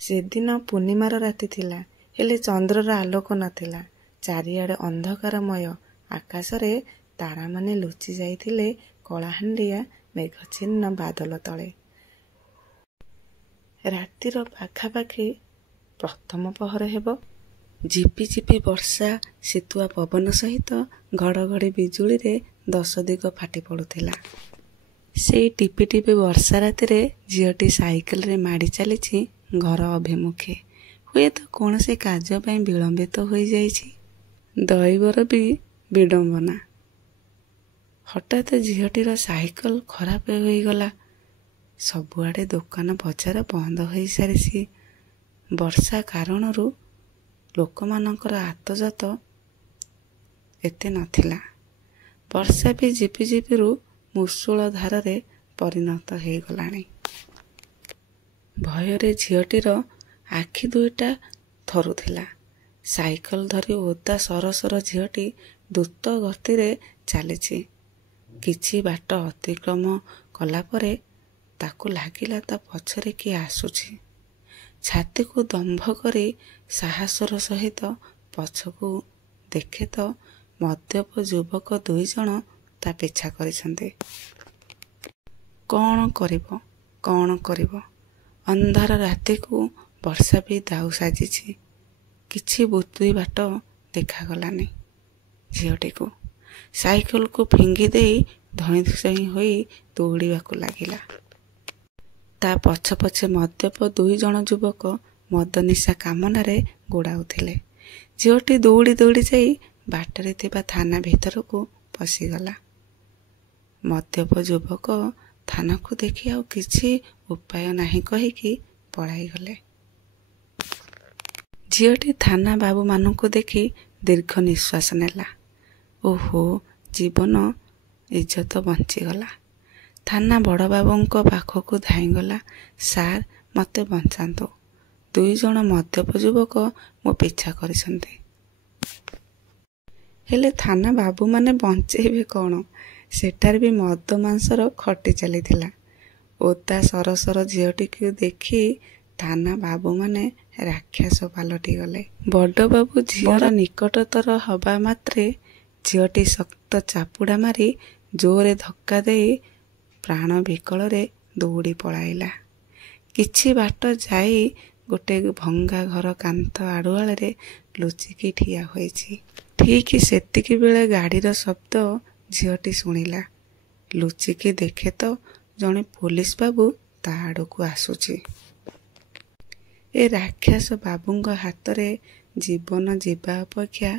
ସେଦିନ ପୂର୍ଣ୍ଣିମାର ରାତି ଥିଲା, ହେଲେ ଚନ୍ଦ୍ରର ଆଲୋକ ନଥିଲା। ଚାରିଆଡ଼େ ଅନ୍ଧକାରମୟ। ଆକାଶରେ ତାରାମାନେ ଲୁଚି ଯାଇଥିଲେ କଳାହାଣ୍ଡିଆ ମେଘଚ୍ଛିନ୍ନ ବାଦଲ ତଳେ। ରାତିର ପାଖାପାଖି ପ୍ରଥମ ପହର ହେବ। ଝିପି ଝିପି ବର୍ଷା, ଶୀତୁଆ ପବନ ସହିତ ଘଡ଼ଘଡ଼ି ବିଜୁଳିରେ ଦଶ ଦିଗ ଫାଟି ପଡ଼ୁଥିଲା। ସେଇ ଟିପି ଟିପି ବର୍ଷା ରାତିରେ ଝିଅଟି ସାଇକେଲରେ ମାଡ଼ି ଚାଲିଛି ଘର ଅଭିମୁଖେ। ହୁଏତ କୌଣସି କାର୍ଯ୍ୟ ପାଇଁ ବିଳମ୍ବିତ ହୋଇଯାଇଛି। ଦୈବର ବି ବିଡ଼ମ୍ବନା। ହଠାତ୍ ଝିଅଟିର ସାଇକେଲ ଖରାପ ହୋଇଗଲା। ସବୁଆଡ଼େ ଦୋକାନ ବଜାର ବନ୍ଦ ହୋଇସାରିଛି। ବର୍ଷା କାରଣରୁ ଲୋକମାନଙ୍କର ଆତଯାତ ଏତେ ନଥିଲା। ବର୍ଷା ବି ଝିପିଝିପିରୁ ମୂଷଳ ଧାରରେ ପରିଣତ ହୋଇଗଲାଣି। ଭୟରେ ଝିଅଟିର ଆଖି ଦୁଇଟା ଥରୁଥିଲା। ସାଇକେଲ ଧରି ଓଦା ସରସର ଝିଅଟି ଦ୍ରୁତ ଗତିରେ ଚାଲିଛି। କିଛି ବାଟ ଅତିକ୍ରମ କଲା ପରେ ତାକୁ ଲାଗିଲା ତା ପଛରେ କିଏ ଆସୁଛି। ଛାତିକୁ ଦମ୍ଭ କରି ସାହସର ସହିତ ପଛକୁ ଦେଖେ ତ ମଦ୍ୟପ ଯୁବକ ଦୁଇଜଣ ତା ପିଛା କରିଛନ୍ତି। କ'ଣ କରିବ, କ'ଣ କରିବ? ଅନ୍ଧାର ରାତିକୁ ବର୍ଷା ବି ଦାଉ ସାଜିଛି। କିଛି ବୁଦ୍ଧି ବାଟ ଦେଖାଗଲାନି ଝିଅଟିକୁ। ସାଇକେଲକୁ ଫିଙ୍ଗି ଦେଇ ଧଇଁ ସଇଁ ହୋଇ ଦୌଡ଼ିବାକୁ ଲାଗିଲା। ତା ପଛେ ପଛେ ମଦ୍ୟପ ଦୁଇଜଣ ଯୁବକ ମଦ ନିଶା କାମନାରେ ଗୋଡ଼ାଉଥିଲେ। ଝିଅଟି ଦୌଡ଼ି ଦୌଡ଼ି ଯାଇ ବାଟରେ ଥିବା ଥାନା ଭିତରକୁ ପଶିଗଲା। ମଦ୍ୟପ ଯୁବକ ଥାନାକୁ ଦେଖି ଆଉ କିଛି ଉପାୟ ନାହିଁ କହିକି ପଳାଇଗଲେ। ଝିଅଟି ଥାନା ବାବୁମାନଙ୍କୁ ଦେଖି ଦୀର୍ଘ ନିଶ୍ୱାସ ନେଲା। ଓହୋ, ଜୀବନ ଇଜ୍ଜତ ବଞ୍ଚିଗଲା। ଥାନା ବଡ଼ବାବୁଙ୍କ ପାଖକୁ ଧାଇଁଗଲା। ସାର୍, ମୋତେ ବଞ୍ଚାନ୍ତୁ। ଦୁଇଜଣ ମଦ୍ୟପ ଯୁବକ ମୋ ପିଛା କରିଛନ୍ତି। ହେଲେ ଥାନା ବାବୁମାନେ ବଞ୍ଚେଇବେ କ'ଣ? ସେଠାରେ ବି ମଦ ମାଂସର ଖଟି ଚାଲିଥିଲା। ଓଦା ସରସର ଝିଅଟିକୁ ଦେଖି ଥାନା ବାବୁମାନେ ରାକ୍ଷସ ପାଲଟି ଗଲେ। ବଡ଼ବାବୁ ଝିଅର ନିକଟତର ହେବା ମାତ୍ରେ ଝିଅଟି ଶକ୍ତ ଚାପୁଡ଼ା ମାରି ଜୋରରେ ଧକ୍କା ଦେଇ ପ୍ରାଣ ବିକଳରେ ଦୌଡ଼ି ପଳାଇଲା। କିଛି ବାଟ ଯାଇ ଗୋଟେ ଭଙ୍ଗା ଘର କାନ୍ଥ ଆଢ଼ୁଆଳରେ ଲୁଚିକି ଠିଆ ହୋଇଛି। ଠିକ୍ ସେତିକି ବେଳେ ଗାଡ଼ିର ଶବ୍ଦ ଝିଅଟି ଶୁଣିଲା। ଲୁଚିକି ଦେଖେ ତ ଜଣେ ପୋଲିସ ବାବୁ ତା ଆଡ଼କୁ ଆସୁଛି। ଏ ରାକ୍ଷସ ବାବୁଙ୍କ ହାତରେ ଜୀବନ ଯିବା ଅପେକ୍ଷା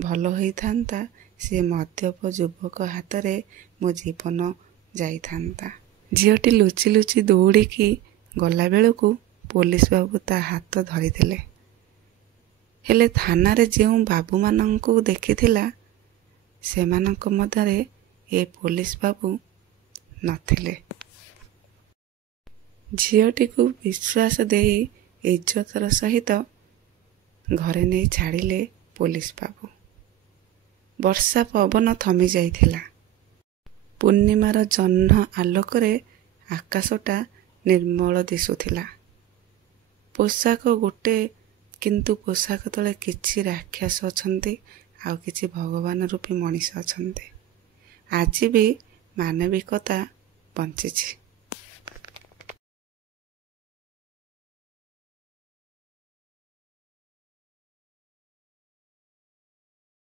ଭଲ ହୋଇଥାନ୍ତା ସେ ମଦ୍ୟପ ଯୁବକ ହାତରେ ମୋ ଜୀବନ ଯାଇଥାନ୍ତା। ଝିଅଟି ଲୁଚି ଲୁଚି ଦୌଡ଼ିକି ଗଲାବେଳକୁ ପୋଲିସ ବାବୁ ତା ହାତ ଧରିଥିଲେ। ହେଲେ ଥାନାରେ ଯେଉଁ ବାବୁମାନଙ୍କୁ ଦେଖିଥିଲା ସେମାନଙ୍କ ମଧ୍ୟରେ ଏ ପୋଲିସ ବାବୁ ନଥିଲେ। ଝିଅଟିକୁ ବିଶ୍ୱାସ ଦେଇ ଇଜ୍ଜତର ସହିତ ଘରେ ନେଇ ଛାଡ଼ିଲେ ପୋଲିସ ବାବୁ। ବର୍ଷା ପବନ ଥମି ଯାଇଥିଲା। ପୂର୍ଣ୍ଣିମାର ଜହ୍ନ ଆଲୋକରେ ଆକାଶଟା ନିର୍ମଳ ଦିଶୁଥିଲା। ପୋଷାକ ଗୋଟେ, କିନ୍ତୁ ପୋଷାକ ତଳେ କିଛି ରାକ୍ଷସ ଅଛନ୍ତି, ଆଉ କିଛି ଭଗବାନ ରୂପୀ ମଣିଷ ଅଛନ୍ତି। ଆଜି ବି ମାନବିକତା ବଞ୍ଚିଛି।